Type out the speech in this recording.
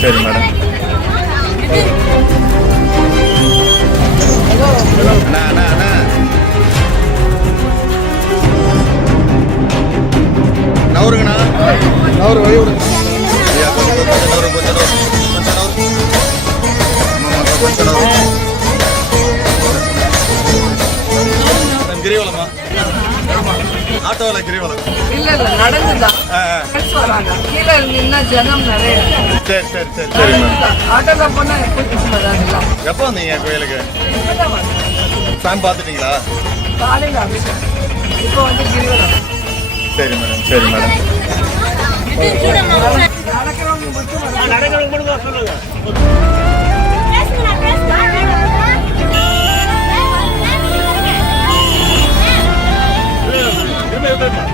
சரி மேடம். நவருங்கண்ணா, நவரு வழி விடுங்க. கிரிவலமா? ஆட்டோவில் கிரிவலம் இல்ல இல்ல நடந்துதான் வராங்க. கீழே நின்னா ஜனம் நிறைய. சரி சரி சரி சரி மேடம். ஆட்டோல போனா கூட்டிட்டு வராங்களா? எப்போ வந்தீங்க கோயிலுக்கு? சாமி பார்த்துட்டீங்களா? காலையில் அபிஷேகம், இப்போ வந்து கிரிவலம். சரி மேடம் சரி மேடம். நடக்கிறவங்க மட்டும் சொல்லுங்க.